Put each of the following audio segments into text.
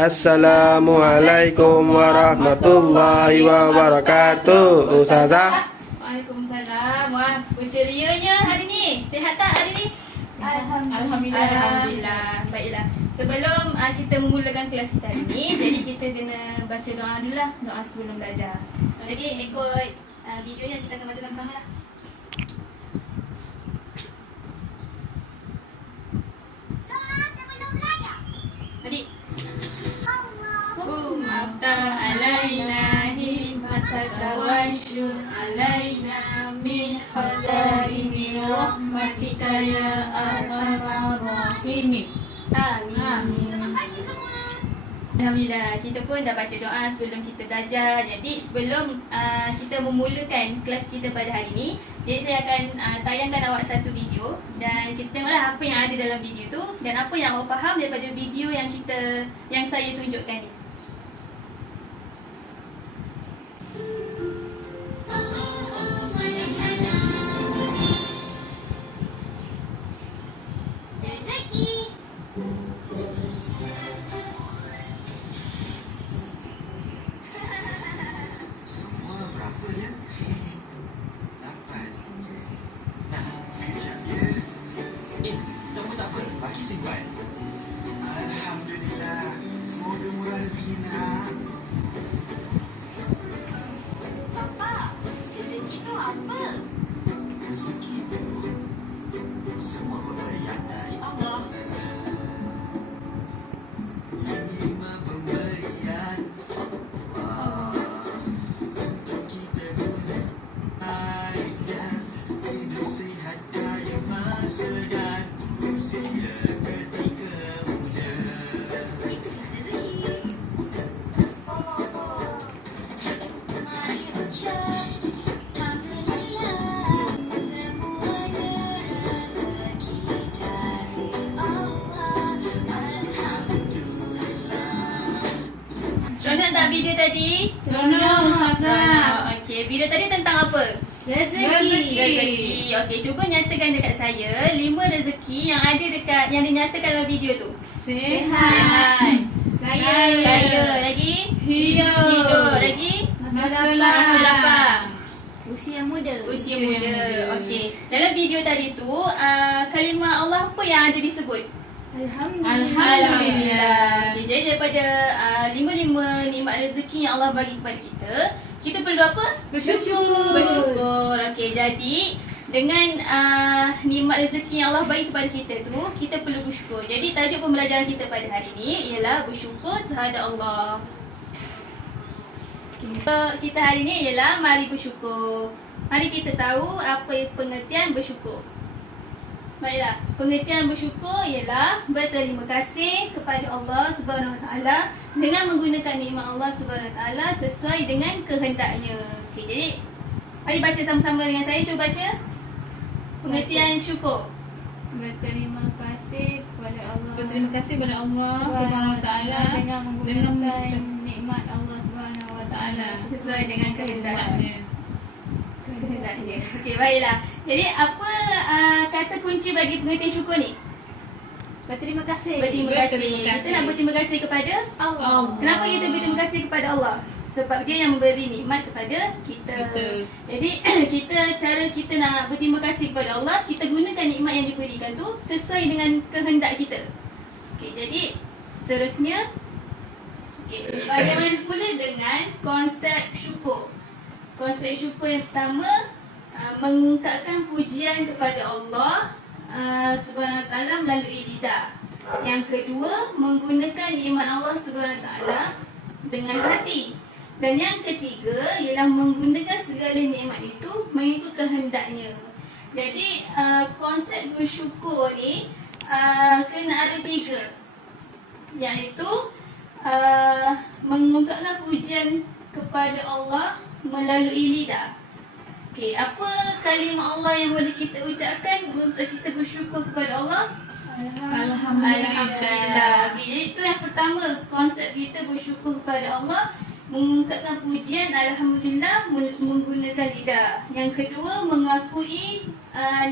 Assalamualaikum warahmatullahi wabarakatuh. Ustazah. Waalaikumsalam. Wah, bercerianya hari ni. Sihat tak hari ni? Alhamdulillah. Alhamdulillah. Baiklah. Sebelum kita memulakan kelas kita hari ni, jadi kita kena baca doa dulu lah. Doa sebelum belajar. Jadi ikut videonya kita akan baca sama-sama lah. Adik. Aftah alaina himmataka wasyur alaina min khazaini rahmatika ya arhamar rahimin. Amin. Alhamdulillah, kita pun dah baca doa sebelum kita belajar. Jadi sebelum kita memulakan kelas kita pada hari ini, jadi saya akan tayangkan awak satu video dan kita tengoklah apa yang ada dalam video tu dan apa yang awak faham daripada video yang saya tunjukkan ni. Alhamdulillah, semoga murah rezeki nak. Papa, rezeki tu apa? Rezeki tu semua pemberian dari Allah. Terima pemberian Allah untuk kita gunakan hidup sihat kaya masa dan usia ketika muda. Itulah rezeki. Oh, mari ucap Alhamdulillah. Semuanya rezeki dari Allah. Alhamdulillah. Seronok tak video tadi? Seronok, Ustazah. Okey, video tadi tentang apa? Rezeki. Rezeki. Okey, cuba nyatakan dekat saya 5 rezeki yang ada yang dinyatakan dalam video tu. Sehat. Kaya. Lagi? Hidup. Lagi? Masa Masa lapang. Usia muda. Usia muda. Okey. Dalam video tadi tu, kalimah Allah apa yang ada disebut? Alhamdulillah. Okay, jadi daripada 5 nikmat rezeki yang Allah bagi kepada kita, kita perlu apa? Bersyukur. Okey, jadi dengan nikmat rezeki yang Allah bagi kepada kita tu, kita perlu bersyukur. Jadi tajuk pembelajaran kita pada hari ini ialah bersyukur terhadap Allah. Kita hari ini ialah mari bersyukur. Mari kita tahu apa pengertian bersyukur. Baiklah, pengertian bersyukur ialah berterima kasih kepada Allah Subhanahu Wa Taala dengan menggunakan nikmat Allah Subhanahu Wa Taala sesuai dengan kehendaknya. Okey, jadi mari baca sama-sama dengan saya. Cuba baca pengertian syukur. Berterima kasih kepada Allah. Berterima kasih kepada Allah Subhanahu Wa Taala dengan menggunakan nikmat Allah Subhanahu Wa Taala Sesuai dengan kehendaknya. Okey, baiklah. Jadi apa kata kunci bagi pengertian syukur ni? Berterima kasih. Berterima kasih. Kita nak berterima kasih kepada Allah. Kenapa kita berterima kasih kepada Allah? Sebab dia yang memberi nikmat kepada kita. Jadi cara kita nak berterima kasih kepada Allah, kita gunakan nikmat yang diberikan tu sesuai dengan kehendak kita. Okey, jadi seterusnya, okey, bagaimana pula dengan konsep syukur? Konsep syukur yang pertama, mengungkapkan pujian kepada Allah Subhanahu Wa Taala melalui lidah. Yang kedua, menggunakan nikmat Allah Subhanahu Wa Taala dengan hati. Dan yang ketiga ialah menggunakan segala nikmat itu mengikut kehendaknya. Jadi konsep bersyukur ni kena ada 3, iaitu mengungkapkan pujian kepada Allah melalui lidah. Okey, apa kalimah Allah yang boleh kita ucapkan untuk kita bersyukur kepada Allah? Alhamdulillah. Okay, jadi itu yang pertama, konsep kita bersyukur kepada Allah, mengungkapkan pujian Alhamdulillah menggunakan lidah. Yang kedua, mengakui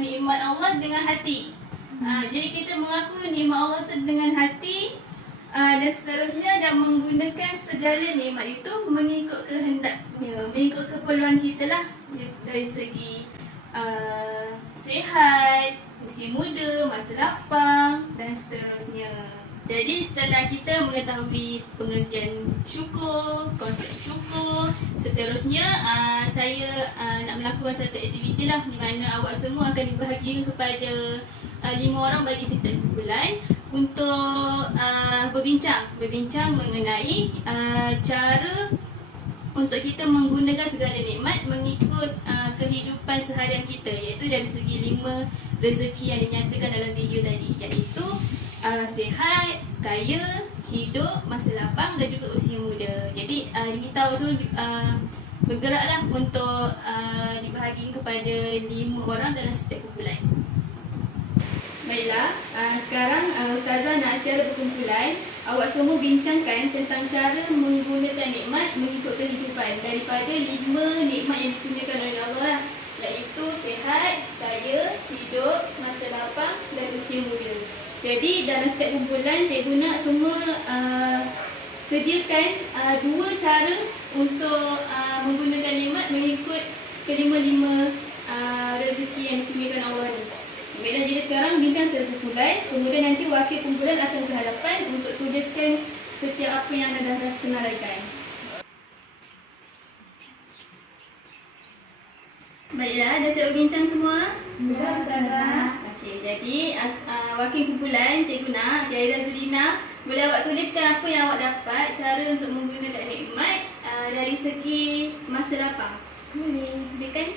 nikmat Allah dengan hati. Jadi kita mengaku nikmat Allah tu dengan hati, Dan seterusnya, dan menggunakan segala nikmat itu mengikut kehendaknya, mengikut keperluan kita lah. Dari segi sihat, usia muda, masa lapang dan seterusnya. Jadi setelah kita mengetahui pengertian syukur, konsep syukur, seterusnya saya nak melakukan satu aktiviti lah, di mana awak semua akan dibahagikan kepada 5 orang bagi setiap kumpulan untuk berbincang mengenai cara untuk kita menggunakan segala nikmat mengikut kehidupan seharian kita, iaitu dari segi 5 rezeki yang dinyatakan dalam video tadi, iaitu sihat, kaya, hidup, masa lapang dan juga usia muda. Jadi kita semua bergeraklah untuk dibahagi kepada 5 orang dalam setiap kumpulan. Baiklah, sekarang Ustazah nak secara berkumpulan awak semua bincangkan tentang cara menggunakan nikmat mengikut kehidupan daripada 5 nikmat yang dikurniakan oleh Allah, iaitu sihat, kaya, hidup, masa lapang dan usia muda. Jadi dalam setiap kumpulan cikgu nak semua sediakan 2 cara untuk menggunakan nikmat mengikut kelima-lima rezeki yang dikurniakan Allah ni. Baiklah, jadi sekarang bincang secara kumpulan, kemudian nanti wakil kumpulan akan berhadapan untuk tuliskan setiap apa yang anda dah senaraikan. Baiklah, dah siap berbincang semua? Ya, Ustazah. Okey, jadi wakil kumpulan Cikgu nak, Aida Zulina, boleh awak tuliskan apa yang awak dapat cara untuk menggunakan nikmat dari segi masa lapang? Boleh, silakan.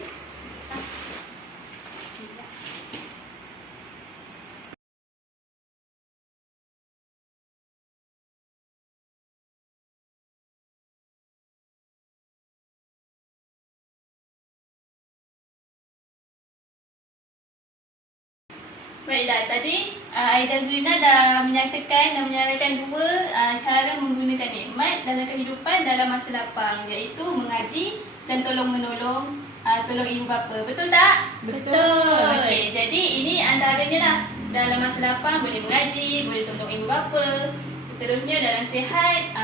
Baiklah, tadi Aida Zulina dah menyatakan dan menyarankan 2 cara menggunakan nikmat dalam kehidupan dalam masa lapang, iaitu mengaji dan tolong-menolong, tolong ibu bapa. Betul tak? Betul. Okey, jadi ini antaranya lah. Dalam masa lapang boleh mengaji, boleh tolong ibu bapa. Seterusnya dalam sihat,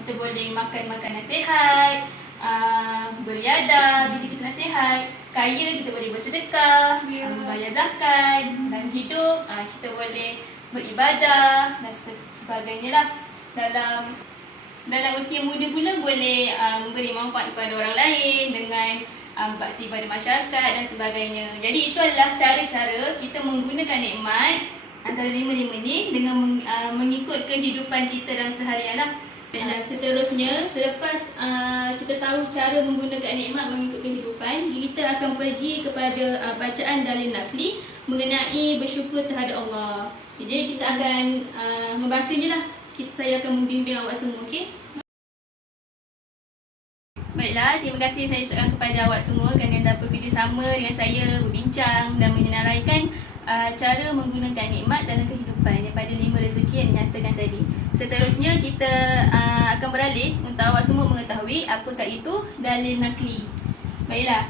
kita boleh makan makanan sihat, beriadah bila kita nak sihat. Kaya, kita boleh bersedekah, bayar zakat. Dan hidup, kita boleh beribadah dan sebagainya lah. Dalam usia muda pula boleh memberi manfaat kepada orang lain dengan bakti pada masyarakat dan sebagainya. Jadi itu adalah cara-cara kita menggunakan nikmat antara 5 ni dengan mengikut kehidupan kita dalam seharian lah. Dan seterusnya, selepas kita tahu cara menggunakan nikmat mengikut kehidupan, kita akan pergi kepada bacaan dalil nakli mengenai bersyukur terhadap Allah. Jadi kita akan membacanya lah. Saya akan membimbing awak semua, okey? Baiklah, terima kasih saya ucapkan kepada awak semua kerana dapat bekerjasama dengan saya, berbincang dan menyenaraikan cara menggunakan nikmat dalam kehidupan daripada 5 rezeki yang dinyatakan tadi. Seterusnya kita akan beralih untuk awak semua mengetahui apakah itu dalil nakli. Baiklah,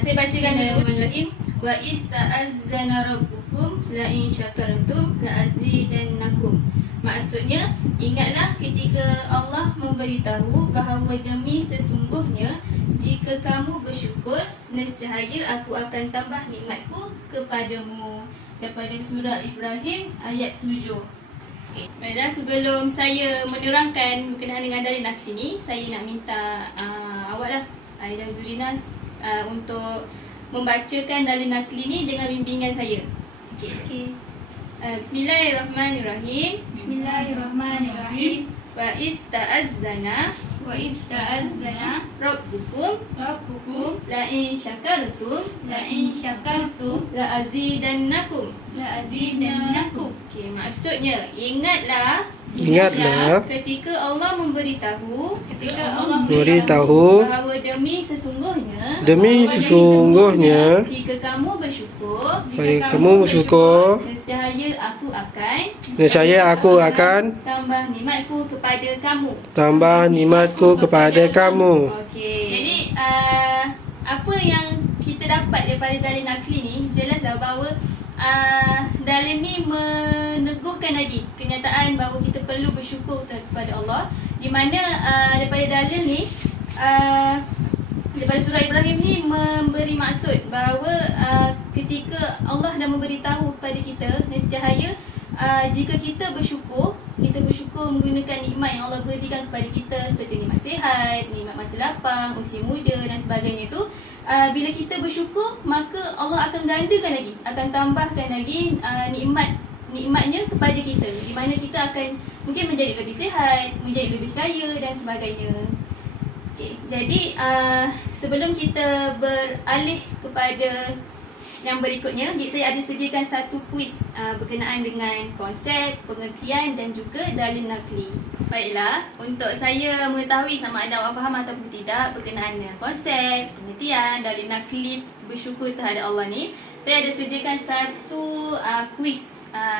saya bacakan Bismillahirrahmanirrahim. Wa ista'azzana rabbukum la in syakartum la azidannakum. Maksudnya, ingatlah ketika Allah memberitahu bahawa demi sesungguhnya jika kamu bersyukur, nescaya aku akan tambah nikmatku kepadamu. Daripada surah Ibrahim ayat 7. Baiklah, sebelum saya menerangkan berkenaan dengan dalil nakli ni, saya nak minta awak lah, Aida Zulina, untuk membacakan dalil nakli ni dengan bimbingan saya. Okey. Bismillahirrahmanirrahim. Bismillahirrahmanirrahim. Wa ista'azzana rabbukum la in syakartum la azidannakum. Okey, maksudnya ingatlah ketika Allah memberitahu bahawa demi sesungguhnya jika kamu bersyukur, nescaya aku akan tambah nikmatku kepada kamu. Okey, jadi apa yang kita dapat daripada dalil nakli ni, jelaslah bahawa dalil ni meneguhkan menumbuhkan lagi kenyataan bahawa kita perlu bersyukur kepada Allah, di mana daripada dalil ni daripada surah Ibrahim ni memberi maksud bahawa ketika Allah dah memberitahu kepada kita nescaya jika kita bersyukur menggunakan nikmat yang Allah berikan kepada kita seperti nikmat sihat, nikmat masa lapang, usia muda dan sebagainya tu, bila kita bersyukur maka Allah akan gandakan lagi, akan tambahkan lagi nikmatnya kepada kita, di mana kita akan mungkin menjadi lebih sihat, menjadi lebih kaya dan sebagainya. Okay, jadi sebelum kita beralih kepada yang berikutnya, saya ada sediakan satu kuis berkenaan dengan konsep, pengertian dan juga dalil nakli. Baiklah, untuk saya mengetahui sama ada awak faham ataupun tidak berkenaan dengan konsep, pengertian, dalil nakli bersyukur terhadap Allah ni, saya ada sediakan satu kuis,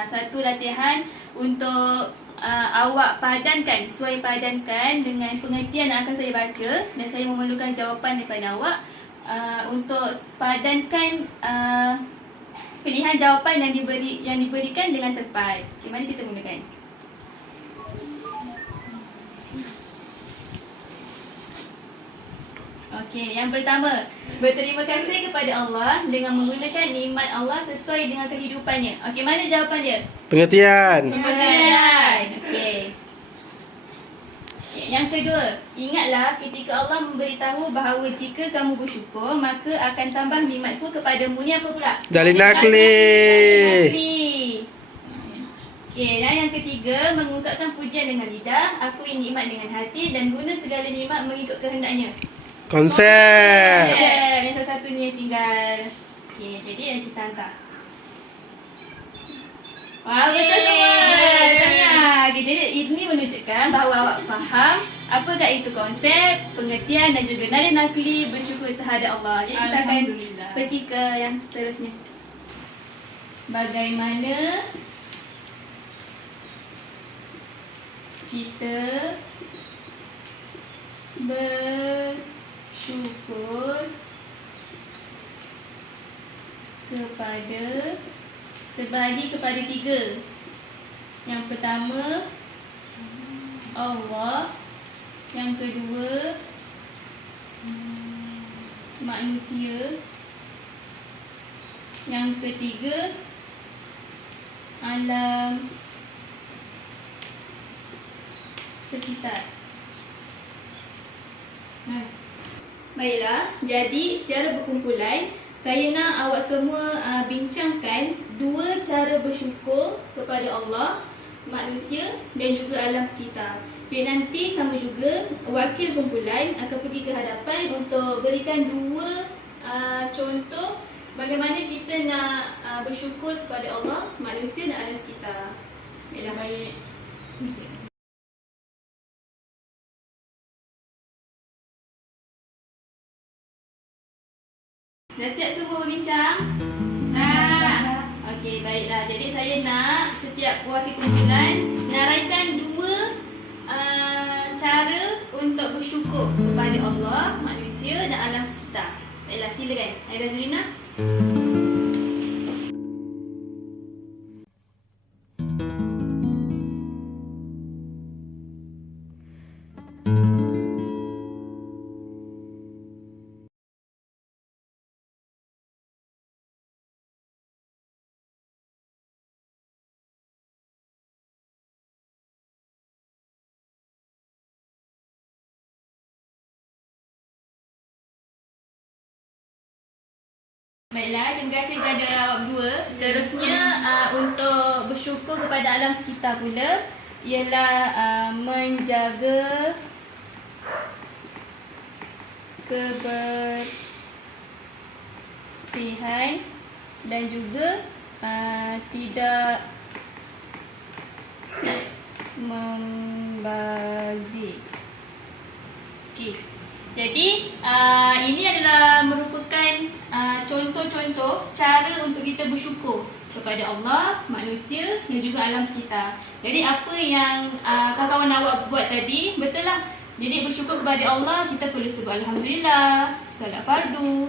satu latihan untuk awak padankan dengan pengertian yang akan saya baca, dan saya memerlukan jawapan daripada awak untuk padankan pilihan jawapan yang diberikan dengan tepat. Okay, mari kita mulakan. Okey, yang pertama, berterima kasih kepada Allah dengan menggunakan nikmat Allah sesuai dengan kehidupannya. Okey, mana jawapan dia? Pengertian. Pengertian. Okey. Yang kedua, ingatlah ketika Allah memberitahu bahawa jika kamu bersyukur maka akan tambah nikmatku kepadamu. Ni apa pula? Dalil nakli. Okey, dan yang ketiga, mengungkapkan pujian dengan lidah, akui nikmat dengan hati dan guna segala nikmat mengikut kehendaknya. Konsep. Yang salah satu ni yang tinggal. Okey, jadi yang kita hantar. Wah, betul semua. Tahniah. Okay, jadi ini menunjukkan bahawa awak faham apakah itu konsep, pengertian dan juga dalil nakli bersyukur terhadap Allah. Jadi kita akan pergi ke yang seterusnya. Bagaimana kita bersyukur terbagi kepada tiga. Yang pertama Allah, yang kedua manusia, yang ketiga alam sekitar. Baiklah, jadi secara berkumpulan saya nak awak semua bincangkan dua cara bersyukur kepada Allah, manusia dan juga alam sekitar. Okay, nanti sama juga wakil kumpulan akan pergi ke hadapan untuk berikan dua contoh bagaimana kita nak bersyukur kepada Allah, manusia dan alam sekitar. Baiklah, baik. Dah siap semua berbincang? Okey, baiklah. Jadi saya nak setiap wakil kumpulan senaraikan dua cara untuk bersyukur kepada Allah, manusia dan alam sekitar. Baiklah, silakan. Aida Zurina. Baiklah, terima kasih kepada awak berdua. Seterusnya untuk bersyukur kepada alam sekitar pula ialah menjaga kebersihan dan juga tidak membazir. Okey. Jadi ini adalah merupakan contoh-contoh cara untuk kita bersyukur kepada Allah, manusia dan juga alam sekitar. Jadi apa yang kawan-kawan awak buat tadi, betul lah. Jadi bersyukur kepada Allah, kita perlu sebut Alhamdulillah, salat fardu,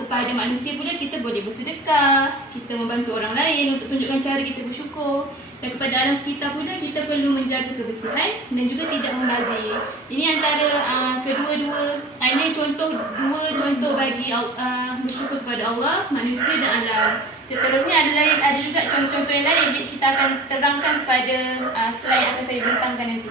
kepada manusia pula kita boleh bersedekah, kita membantu orang lain untuk tunjukkan cara kita bersyukur. Dan kepada alam sekitar pula kita perlu menjaga kebersihan dan juga tidak membazir. Ini antara ini dua contoh bagi bersyukur kepada Allah, manusia dan alam. Seterusnya ada juga contoh-contoh yang lain yang kita akan terangkan pada slide yang akan saya bentangkan nanti.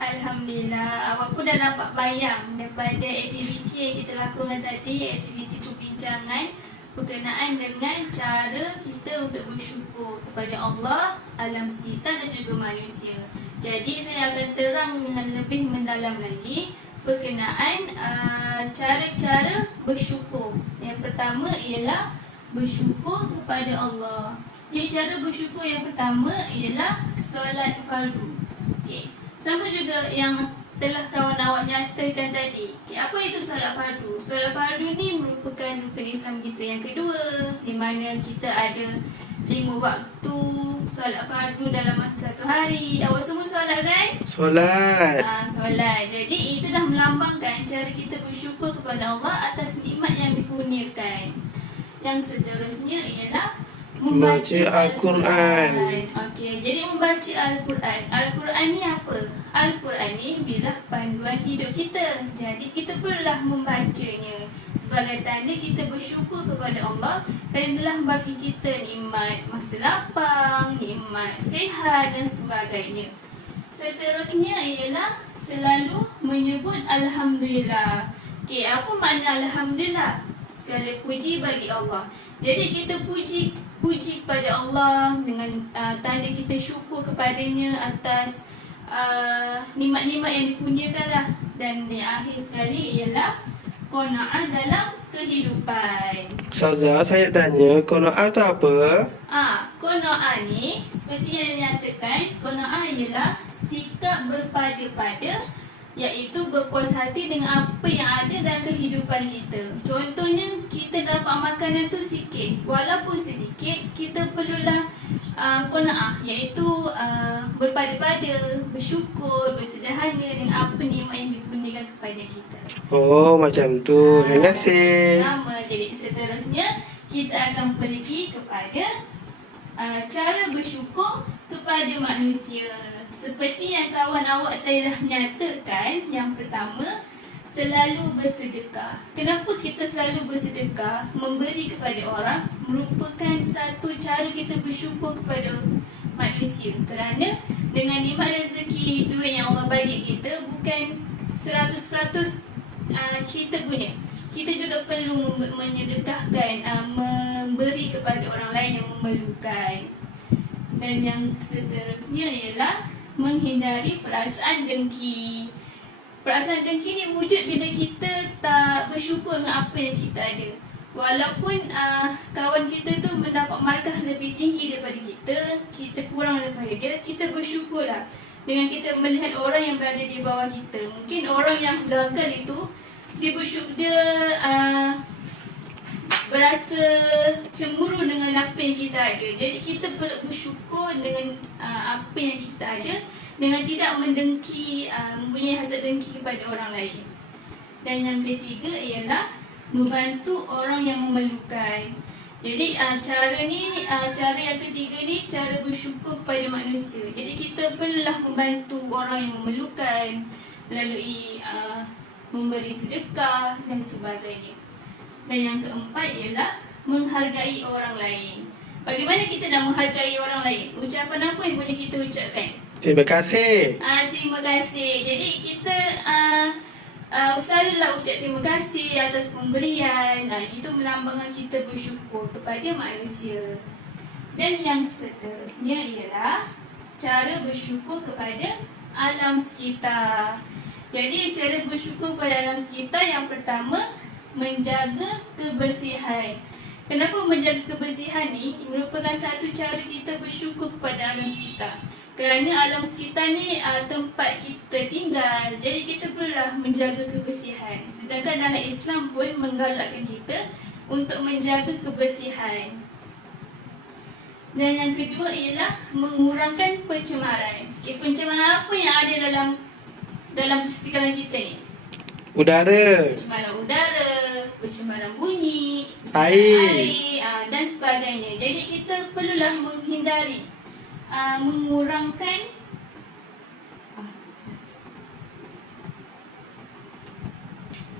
Alhamdulillah, awak pun dah dapat bayang daripada aktiviti yang kita lakukan tadi, aktiviti perbincangan berkenaan dengan cara kita untuk bersyukur kepada Allah, alam sekitar dan juga manusia. Jadi saya akan terang dengan lebih mendalam lagi berkenaan cara-cara bersyukur. Yang pertama ialah bersyukur kepada Allah. Jadi cara bersyukur yang pertama ialah solat fardu. Okey. Sama juga yang telah kawan awak nyatakan tadi. Apa itu solat fardu? Solat fardu ni merupakan rukun Islam kita yang kedua, di mana kita ada 5 waktu solat fardu dalam masa satu hari. Awak semua solat kan? Solat. Solat. Jadi itu dah melambangkan cara kita bersyukur kepada Allah atas nikmat yang dikurniakan. Yang seterusnya ialah membaca Al-Quran. Okey, jadi membaca Al-Quran. Al-Quran ni apa? Al-Quran ni bilah panduan hidup kita. Jadi kita perlulah membacanya sebagai tanda kita bersyukur kepada Allah kerana telah bagi kita nikmat masa lapang, nikmat sihat dan sebagainya. Seterusnya ialah selalu menyebut Alhamdulillah. Okey, apa makna Alhamdulillah? Segala puji bagi Allah. Jadi kita puji kepada Allah dengan tanda kita syukur kepadanya atas nikmat-nikmat yang dikurniakan lah. Dan yang akhir sekali ialah qanaah dalam kehidupan. Ustazah, saya tanya, qanaah tu apa? Qanaah ni seperti yang dinyatakan, qanaah ialah sikap berpada-pada, iaitu berpuas hati dengan apa yang ada dalam kehidupan kita. Contohnya, kita dapat makanan tu sikit, walaupun sedikit, kita perlulah qanaah, iaitu berpada-pada, bersyukur, bersederhana dengan apa nikmat yang dikurniakan kepada kita. Oh, macam tu. Terima kasih. Sama. Jadi seterusnya kita akan pergi kepada cara bersyukur kepada manusia. Seperti yang kawan awak telah nyatakan, yang pertama, selalu bersedekah. Kenapa kita selalu bersedekah? Memberi kepada orang merupakan satu cara kita bersyukur kepada manusia. Kerana dengan nikmat rezeki duit yang Allah bagi kita, bukan 100% kita punya. Kita juga perlu menyedekahkan, memberi kepada orang lain yang memerlukan. Dan yang seterusnya ialah menghindari perasaan dengki. Perasaan dengki ni wujud bila kita tak bersyukur dengan apa yang kita ada. Walaupun kawan kita tu mendapat markah lebih tinggi daripada kita kurang daripada dia, kita bersyukurlah. Dengan kita melihat orang yang berada di bawah kita. Mungkin orang yang gagal itu, dia berasa cemburu dengan apa yang kita ada. Jadi kita bersyukur dengan apa yang kita ada, dengan tidak mendengki, mempunyai hasad dengki kepada orang lain. Dan yang ketiga ialah membantu orang yang memerlukan. Jadi cara yang ketiga ni cara bersyukur kepada manusia. Jadi kita perlulah membantu orang yang memerlukan melalui memberi sedekah dan sebagainya. Dan yang keempat ialah menghargai orang lain. Bagaimana kita nak menghargai orang lain? Ucapan apa yang boleh kita ucapkan? Terima kasih. Terima kasih. Jadi kita selalulah ucap terima kasih atas pemberian. Itu melambangkan kita bersyukur kepada manusia. Dan yang seterusnya ialah cara bersyukur kepada alam sekitar. Jadi cara bersyukur kepada alam sekitar yang pertama, menjaga kebersihan. Kenapa menjaga kebersihan ni merupakan satu cara kita bersyukur kepada alam sekitar. Kerana alam sekitar ni tempat kita tinggal. Jadi kita perlulah menjaga kebersihan. Sedangkan dalam Islam pun menggalakkan kita untuk menjaga kebersihan. Dan yang kedua ialah mengurangkan pencemaran. Pencemaran apa yang ada dalam sekitaran kita ni? Udara. Pencemaran udara, pencemaran bunyi, Air. dan sebagainya. Jadi kita perlulah menghindari,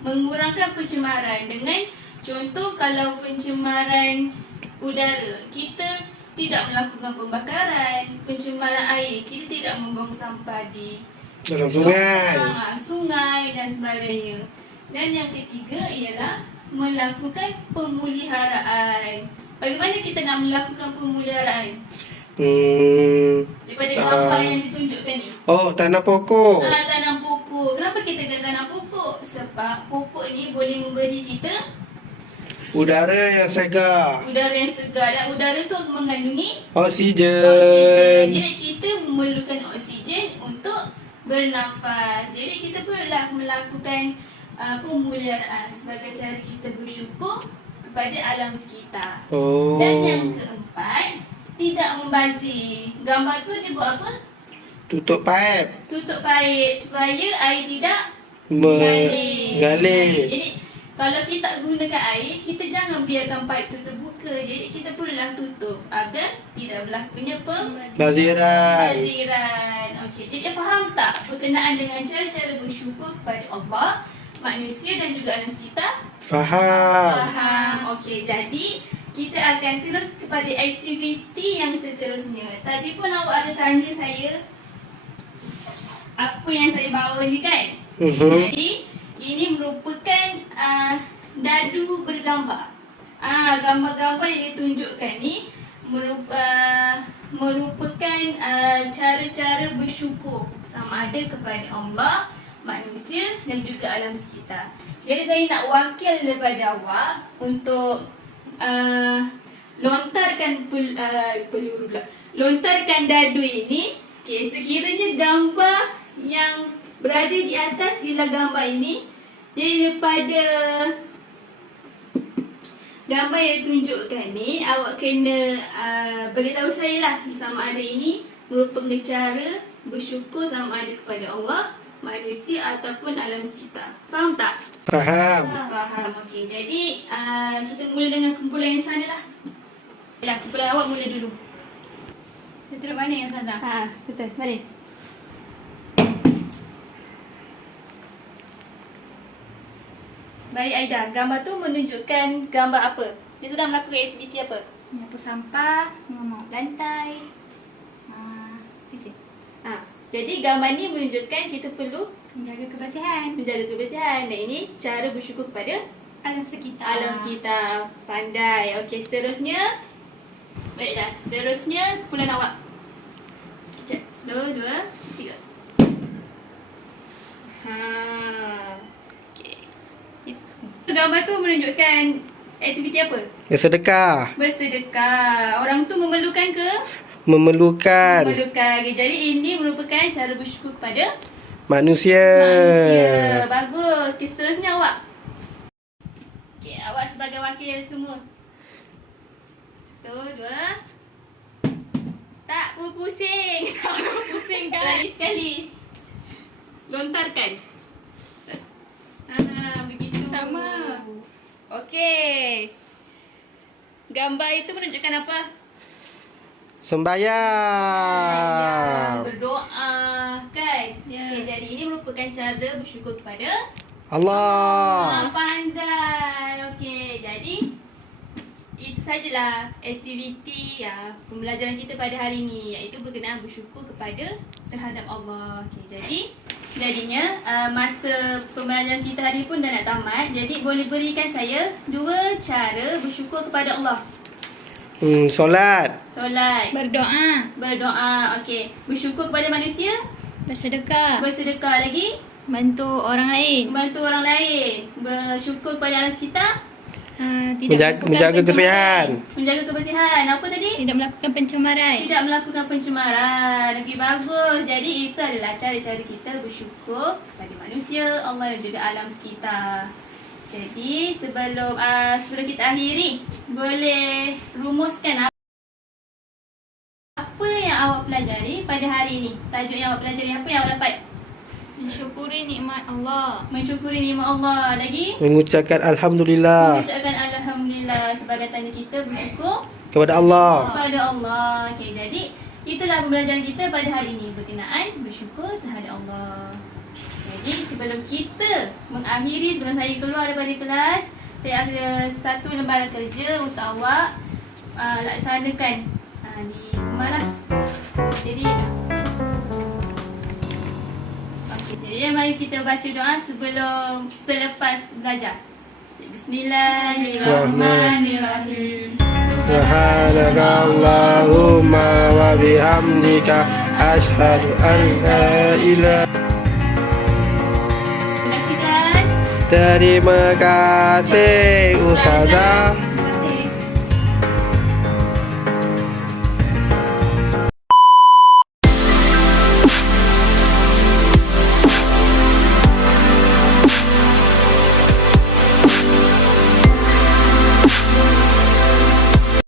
mengurangkan pencemaran dengan contoh kalau pencemaran udara, kita tidak melakukan pembakaran. Pencemaran air, kita tidak membuang sampah di Dalam sungai. sungai dan sebagainya. Dan yang ketiga ialah melakukan pemeliharaan. Bagaimana kita nak melakukan pemeliharaan? Daripada gambar yang ditunjukkan ni. Oh, tanam pokok. Tanam pokok. Kenapa kita kena tanam pokok? Sebab pokok ni boleh memberi kita Udara yang segar. udara yang segar. Dan udara tu mengandungi Oksigen. oksigen. Jadi kita memerlukan oksigen untuk bernafas. Jadi kita perlulah melakukan pemeliharaan sebagai cara kita bersyukur kepada alam sekitar. Oh. Dan yang keempat, tidak membazir. Gambar tu dia buat apa? Tutup paip. Tutup paip supaya air tidak Mengalir. Jadi kalau kita gunakan air, kita jangan biarkan paip tu terbuka. Jadi kita perlulah tutup agar tidak berlakunya Baziran. pembaziran. Okey, jadi faham tak berkenaan dengan cara-cara bersyukur kepada Allah, manusia dan juga alam sekitar? Faham. Faham. Okey, jadi kita akan terus kepada aktiviti yang seterusnya. Tadi pun awak ada tanya saya apa yang saya bawa ni kan? Jadi ini merupakan dadu bergambar. Gambar-gambar yang ditunjukkan ni merupakan cara-cara bersyukur sama ada kepada Allah, manusia dan juga alam sekitar. Jadi saya nak wakil daripada awak untuk lontarkan dadu ini. Okay, sekiranya gambar yang berada di atas ialah gambar ini. Jadi daripada gambar yang ditunjukkan ni, awak kena beritahu saya lah sama ada ini merupakan cara bersyukur sama ada kepada Allah, manusia ataupun alam sekitar. Faham tak? Faham. Faham. Okey, jadi kita mula dengan kumpulan yang sana lah. Ya, kumpulan awak mula dulu. Kita duduk mana yang sana? Betul. Mari. Baik Aida, gambar tu menunjukkan gambar apa? Dia sedang melakukan aktiviti apa? Menyapu sampah, mengamuk lantai. Itu je. Jadi gambar ni menunjukkan kita perlu Menjaga kebersihan. menjaga kebersihan. Dan ini cara bersyukur kepada Alam sekitar. alam sekitar. Pandai. Okey, seterusnya. Baiklah, seterusnya kumpulan awak. Sekejap. 1, 2, 3. Okey. Itu gambar tu menunjukkan aktiviti apa? Sedekah. Bersedekah. Orang tu memerlukan ke? Memerlukan Memerlukan. Okay, jadi ini merupakan cara bersyukur kepada manusia. manusia. Bagus. Okay, seterusnya awak. Okay, awak sebagai wakil semua. 1, 2. Tak perlu pusing. Tak perlu pusingkan lagi sekali. Lontarkan. Begitu. Sama. Okey. Gambar itu menunjukkan apa? Sembayang. Berdoa, kan? Ya. Okay, jadi ini merupakan cara bersyukur kepada Allah. pandai. Okey, jadi itu sajalah aktiviti pembelajaran kita pada hari ini, iaitu berkenaan bersyukur kepada terhadap Allah. Okey, jadinya masa pembelajaran kita hari pun dah nak tamat. Jadi boleh berikan saya 2 cara bersyukur kepada Allah. Solat. Solat, Berdoa. berdoa, okey. Bersyukur kepada manusia, Bersedekah. bersedekah lagi, Bantu orang lain. membantu orang lain, bersyukur kepada alam sekitar, Tidak Menjaga kebersihan. menjaga kebersihan. Apa tadi? Tidak melakukan pencemaran. Tidak melakukan pencemaran. Okey, bagus. Jadi itu adalah cara-cara kita bersyukur kepada manusia, Allah dan juga alam sekitar. Jadi sebelum kita akhiri, boleh rumuskan apa yang awak pelajari pada hari ini? Tajuk yang awak pelajari, apa yang awak dapat? Mensyukuri nikmat Allah. Mensyukuri nikmat Allah. Lagi? Mengucapkan Alhamdulillah Mengucapkan Alhamdulillah. Sebagai tanda kita bersyukur kepada Allah. kepada Allah. Okey, jadi itulah pembelajaran kita pada hari ini berkenaan bersyukur terhadap Allah. Jadi sebelum kita mengakhiri, sebelum saya keluar daripada kelas, saya ada satu lembaran kerja untuk awak laksanakan di rumah lah. Jadi okey, jadi mari kita baca doa selepas belajar. Bismillahirrahmanirrahim. Subhanaka Allahumma wa bihamdika asyhadu an la ilaha. Terima kasih kelas. Terima kasih Ustazah.